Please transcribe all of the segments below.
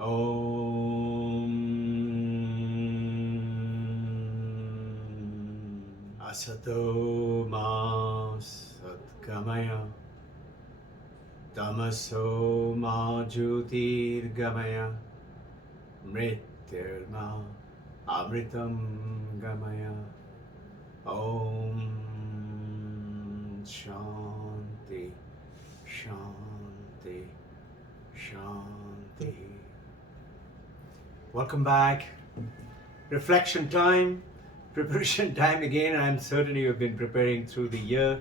Om Asato Ma Satgamaya Tamaso Ma Jyotirgamaya Mrityurma Amritam Gamaya. Om Shanti Shanti Shanti. Welcome back. Reflection time, preparation time again. I'm certain you have been preparing through the year,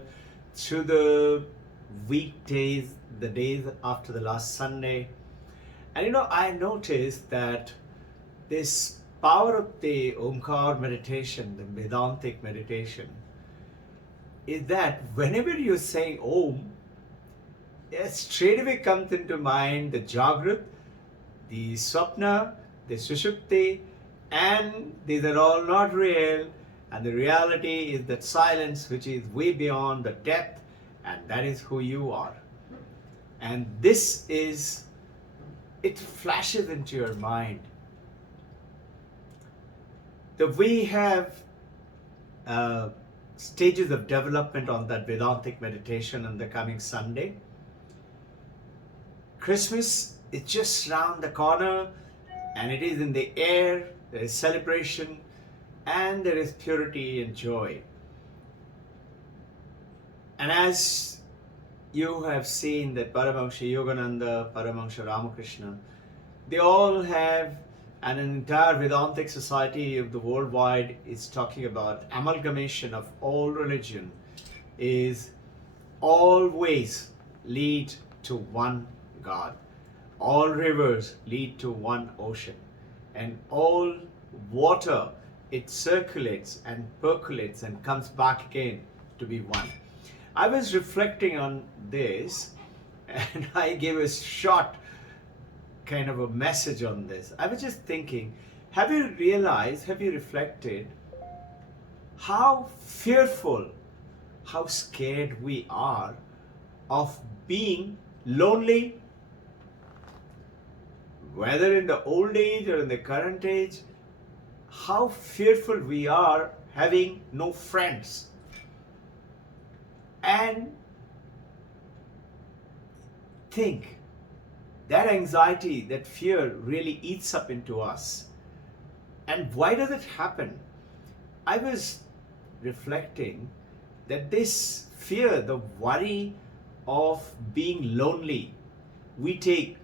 through the weekdays, the days after the last Sunday. And I noticed that this power of the Omkar meditation, the Vedantic meditation, is that whenever you're saying Om, straight away comes into mind the Jagrat, the Swapna, the Sushupti, and these are all not real. And the reality is that silence which is way beyond the depth, and that is who you are. And this is, it flashes into your mind. That we have stages of development on that Vedantic meditation on the coming Sunday. Christmas is just round the corner, and it is in the air. There is celebration, and there is purity and joy. And as you have seen that Paramahansa Yogananda, Paramahansa Ramakrishna, they all have, and an entire Vedantic society of the worldwide is talking about amalgamation of all religion is always lead to one God. All rivers lead to one ocean, and all water, it circulates and percolates and comes back again to be one. I was reflecting on this, and I gave a short kind of a message on this. I was just thinking, have you realized, have you reflected how fearful, how scared we are of being lonely, whether in the old age or in the current age? How fearful we are having no friends. And think, that anxiety, that fear really eats up into us. And why does it happen? I was reflecting that this fear, the worry of being lonely, we take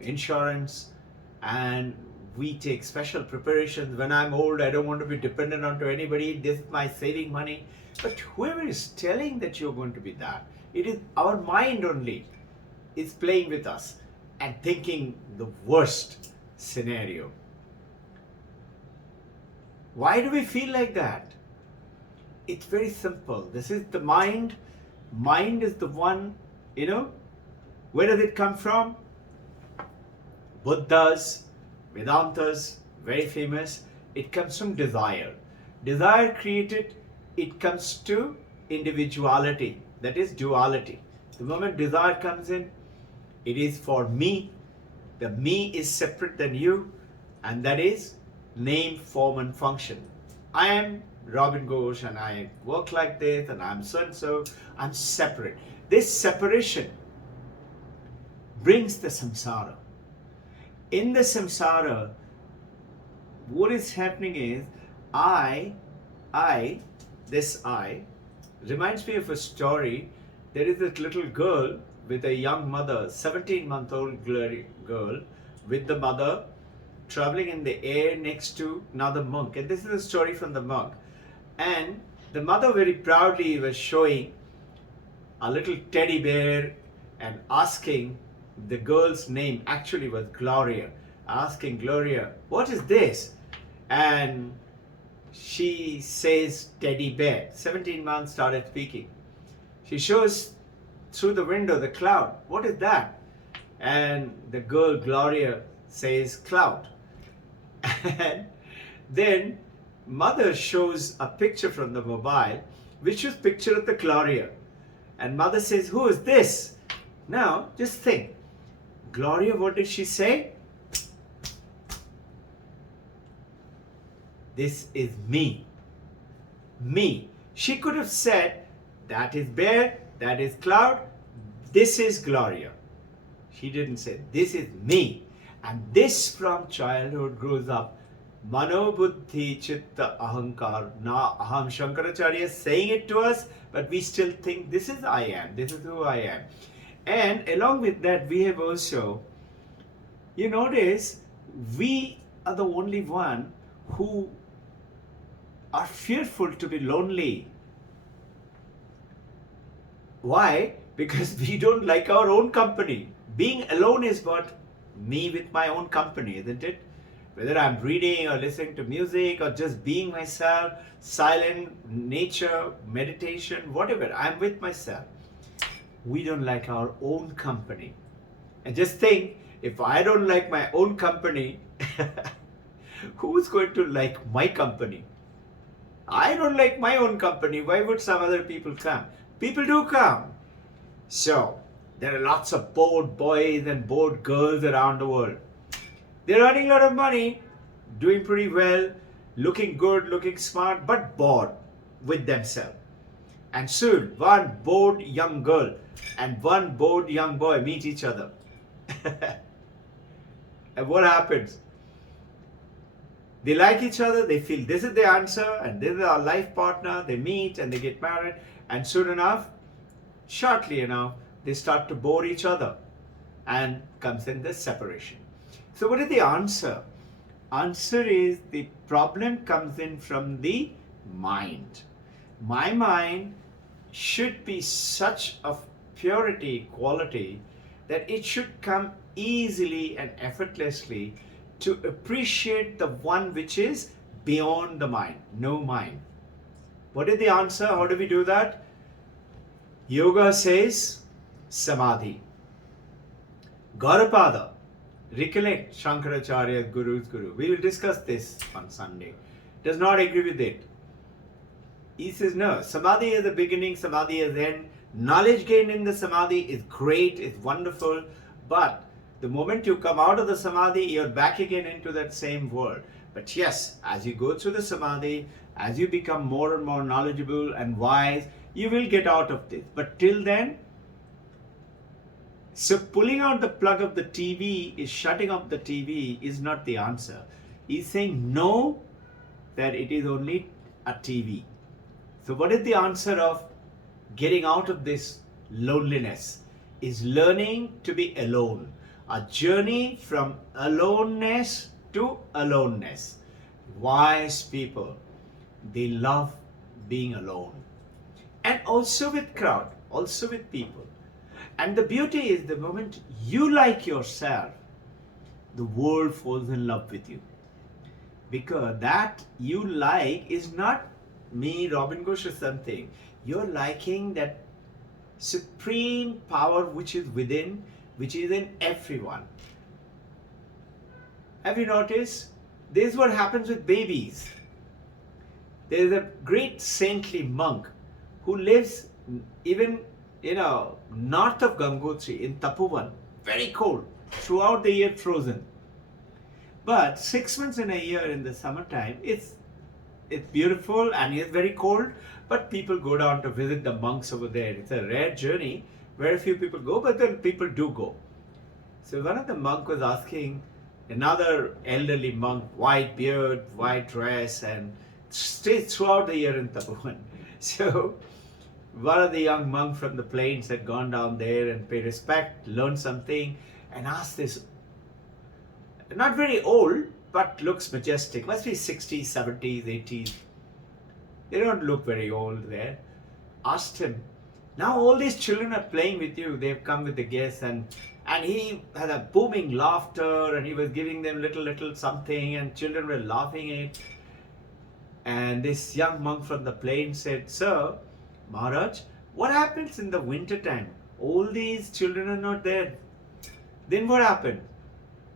insurance and we take special preparations. When I'm old, I don't want to be dependent on to anybody. This is my saving money. But whoever is telling that you're going to be that, it is our mind only is playing with us and thinking the worst scenario. Why do we feel like that? It's very simple. This is the mind. Mind is the one, where does it come from? Buddhas, Vedantas, very famous. It comes from desire. Desire created, it comes to individuality, that is duality. The moment desire comes in, it is for me. The me is separate than you, and that is name, form, and function. I am Robbin Ghosh, and I work like this, and I'm so and so. I'm separate. This separation brings the samsara. In the samsara, what is happening is this I reminds me of a story. There is this little girl with a young mother, 17-month-old girl with the mother traveling in the air next to another monk. And this is a story from the monk. And the mother very proudly was showing a little teddy bear and asking the girl's name, actually was Gloria, asking Gloria, what is this? And she says teddy bear. 17 months started speaking. She shows through the window the cloud. What is that? And the girl Gloria says cloud. And then mother shows a picture from the mobile, which was picture of the Gloria. And mother says, who is this? Now, just think. Gloria, what did she say? this is me. Me. She could have said, that is bear, that is cloud, this is Gloria. She didn't say, this is me. And this from childhood grows up. Mano buddhi chitta ahankar na aham. Shankaracharya is saying it to us, but we still think this is I am, this is who I am. And along with that, we have also, you notice, we are the only one who are fearful to be lonely. Why? Because we don't like our own company. Being alone is what? Me with my own company, isn't it? Whether I'm reading or listening to music or just being myself, silent, nature, meditation, whatever, I'm with myself. We don't like our own company. And just think, if I don't like my own company, who's going to like my company? I don't like my own company. Why would some other people come? People do come. So, there are lots of bored boys and bored girls around the world. They're earning a lot of money, doing pretty well, looking good, looking smart, but bored with themselves. And soon, one bored young girl and one bored young boy meet each other. And what happens? They like each other, they feel this is the answer and this is our life partner, they meet and they get married, and soon enough, shortly enough, they start to bore each other and comes in the separation. So what is the answer? Answer is the problem comes in from the mind. My mind should be such of purity, quality, that it should come easily and effortlessly to appreciate the one which is beyond the mind, no mind. What is the answer? How do we do that? Yoga says samadhi. Gaudapada, recollect Shankaracharya, Guru's Guru. We will discuss this on Sunday. Does not agree with it. He says no, samadhi is the beginning, samadhi is the end. Knowledge gained in the samadhi is great, is wonderful, but the moment you come out of the samadhi, you're back again into that same world. But yes, as you go through the samadhi, as you become more and more knowledgeable and wise, you will get out of this. But till then, so pulling out the plug of the TV is shutting off the TV is not the answer. He's saying no, that it is only a TV. So what is the answer of getting out of this loneliness? Is learning to be alone. A journey from aloneness to aloneness. Wise people, they love being alone. And also with crowd, also with people. And the beauty is the moment you like yourself, the world falls in love with you. Because that you like is not me, Robbin Ghosh, or something. You're liking that supreme power which is within, which is in everyone. Have you noticed? This is what happens with babies. There is a great saintly monk who lives even, north of Gangotri in Tapovan. Very cold. Throughout the year frozen. But 6 months in a year in the summertime, it's beautiful and it's very cold. But people go down to visit the monks over there. It's a rare journey. Very few people go, but then people do go. So one of the monks was asking another elderly monk, white beard, white dress, and stays throughout the year in Tapovan. So one of the young monks from the plains had gone down there and paid respect, learned something, and asked this, not very old, but looks majestic, must be 60s, 70s, 80s. They don't look very old there. Asked him, now all these children are playing with you. They've come with the guests, and he had a booming laughter, and he was giving them little something, and children were laughing at it. And this young monk from the plain said, Sir, Maharaj, what happens in the winter time? All these children are not there. Then what happened?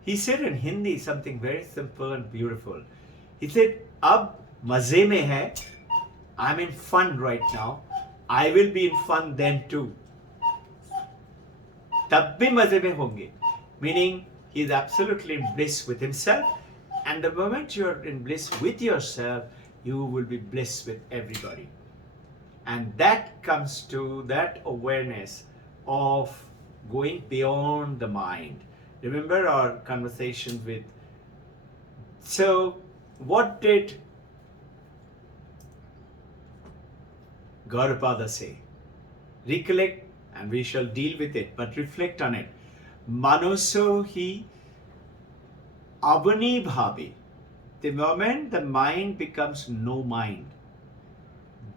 He said in Hindi something very simple and beautiful. He said, Ab maze mein hai. I'm in fun right now. I will be in fun then too. Tab bhi maze mein honge. Meaning, he is absolutely in bliss with himself And the moment you're in bliss with yourself, you will be bliss with everybody. And that comes to that awareness of going beyond the mind. Remember our conversation with, so what did Gaudapada say? Recollect, and we shall deal with it, but reflect on it. Manoso hi avani bhavi. The moment the mind becomes no mind,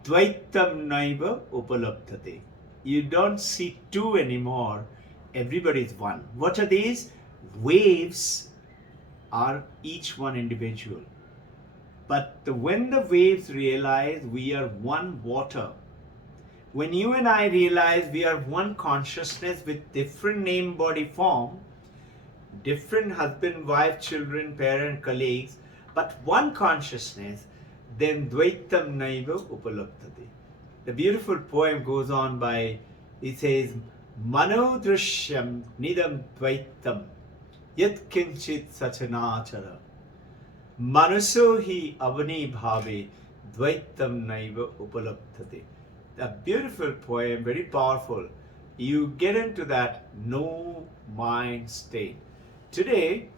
dvaitam naiva upalabdhate. You don't see two anymore. Everybody is one. What are these? Waves are each one individual. But when the waves realize we are one water, when you and I realize we are one consciousness with different name, body, form, different husband, wife, children, parent, colleagues, but one consciousness, then dvaitam naiva upalabdhate. The beautiful poem goes on by, it says, manodrishyam nidam dvaitam yat kinchit sachanachara manaso hi avani bhave dvaitam naiva upalabdhate. A beautiful poem, very powerful. You get into that no mind state. Today,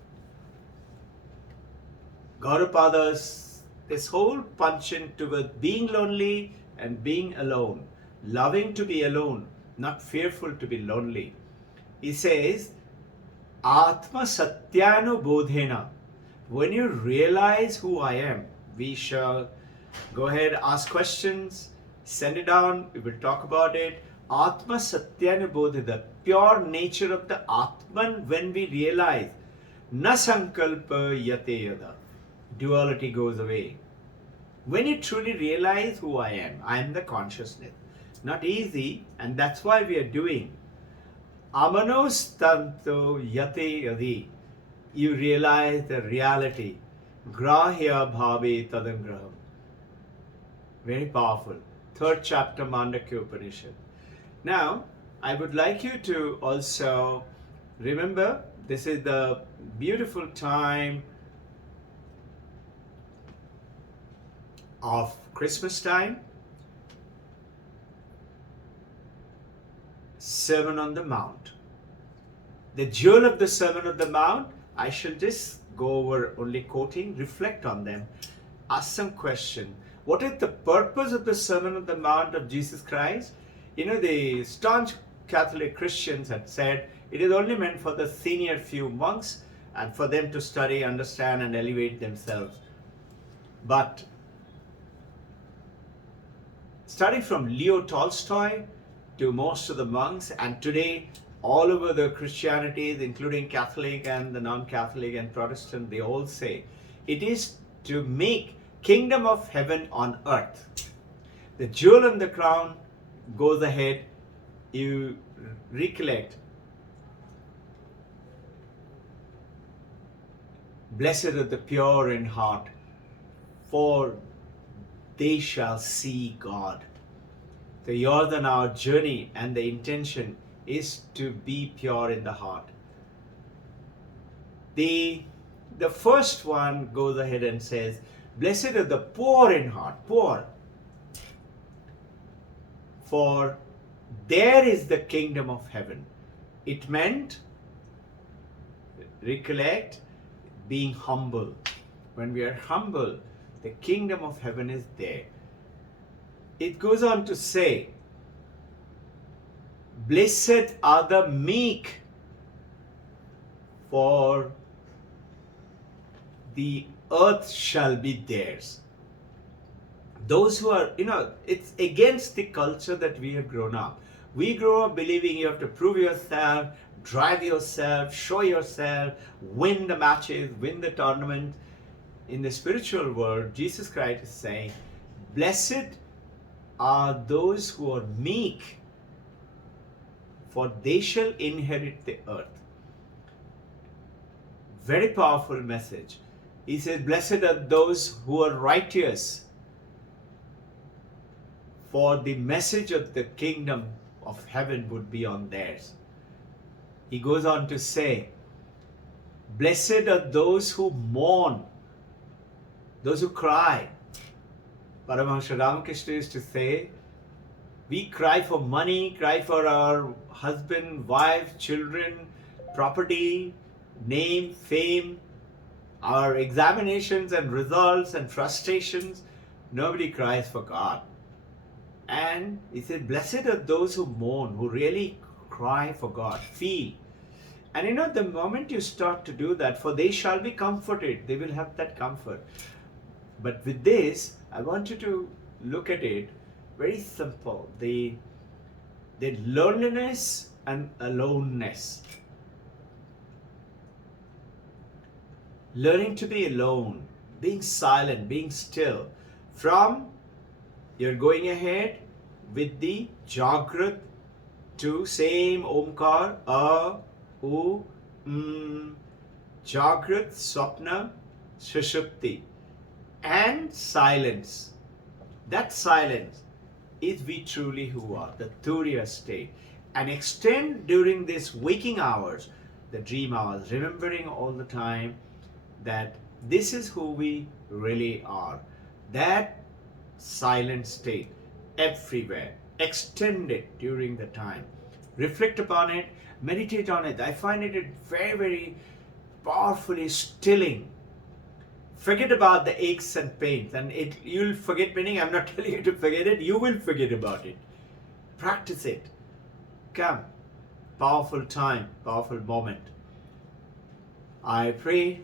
Gaudapada's, this whole punching towards being lonely and being alone, loving to be alone, not fearful to be lonely. He says, Atma Satyanu Bodhena. When you realize who I am, we shall go ahead, ask questions, send it down, we will talk about it. Atma Satyanu Bodhena, the pure nature of the Atman, when we realize, Na Sankalpa Yate Yada, duality goes away. When you truly realize who I am the consciousness. Not easy, and that's why we are doing. Amanostanto Yate Yadi. You realize the reality. Grahya Bhave Tadangraham. Very powerful. 3rd chapter, Mandakya Upanishad. Now, I would like you to also remember, this is the beautiful time of Christmas time. Sermon on the Mount. The jewel of the Sermon on the Mount, I shall just go over only quoting, reflect on them, ask some question. What is the purpose of the Sermon on the Mount of Jesus Christ? You know, the staunch Catholic Christians had said it is only meant for the senior few monks and for them to study, understand, and elevate themselves. But starting from Leo Tolstoy to most of the monks, and today all over the Christianities, including Catholic and the non-Catholic and Protestant, they all say it is to make kingdom of heaven on earth. The jewel in the crown goes ahead, you recollect. Blessed are the pure in heart, for they shall see God. So yours and our journey and the intention is to be pure in the heart. The first one goes ahead and says, blessed are the poor in heart, poor, for there is the kingdom of heaven. It meant, recollect, being humble. When we are humble, the kingdom of heaven is there. It goes on to say, blessed are the meek, for the earth shall be theirs. Those who are, it's against the culture that we have grown up. We grow up believing you have to prove yourself, drive yourself, show yourself, win the matches, win the tournament. In the spiritual world, Jesus Christ is saying, blessed are those who are meek, for they shall inherit the earth. Very powerful message. He says, blessed are those who are righteous, for the message of the kingdom of heaven would be on theirs. He goes on to say, blessed are those who mourn, those who cry. Paramahansa Ramakrishna used to say, we cry for money, cry for our husband, wife, children, property, name, fame, our examinations and results and frustrations. Nobody cries for God. And he said, blessed are those who mourn, who really cry for God, feel. And you know, the moment you start to do that, for they shall be comforted, they will have that comfort. But with this, I want you to look at it very simple. The loneliness and aloneness. Learning to be alone, being silent, being still. From you're going ahead with the Jagrat to same Omkar, U, Jagrat, Swapna, Sushupti, and silence. That silence is we truly who are, the Turiya state, and extend during these waking hours, the dream hours, remembering all the time that this is who we really are. That silent state everywhere. Extend it during the time. Reflect upon it, meditate on it. I find it very, very powerfully stilling. Forget about the aches and pains, and you'll forget, meaning I'm not telling you to forget it, you will forget about it. Practice it. Come. Powerful time, powerful moment. I pray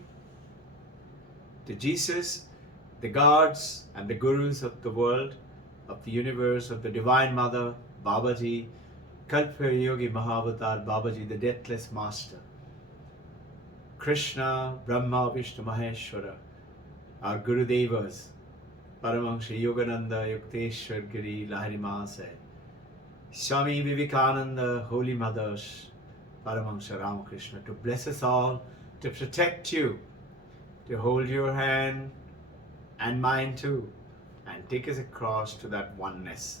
to Jesus, the gods and the gurus of the world, of the universe, of the Divine Mother, Babaji, Kalpa Yogi Mahavatar Babaji, the Deathless Master, Krishna, Brahma, Vishnu, Maheshwara, our Guru Devas, Paramahansa Yogananda, Yukteswar Giri, Lahari Mahasaya, Swami Vivekananda, Holy Mothers, Paramahansa Ramakrishna, to bless us all, to protect you, to hold your hand and mine too, and take us across to that oneness.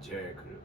Jai Guru.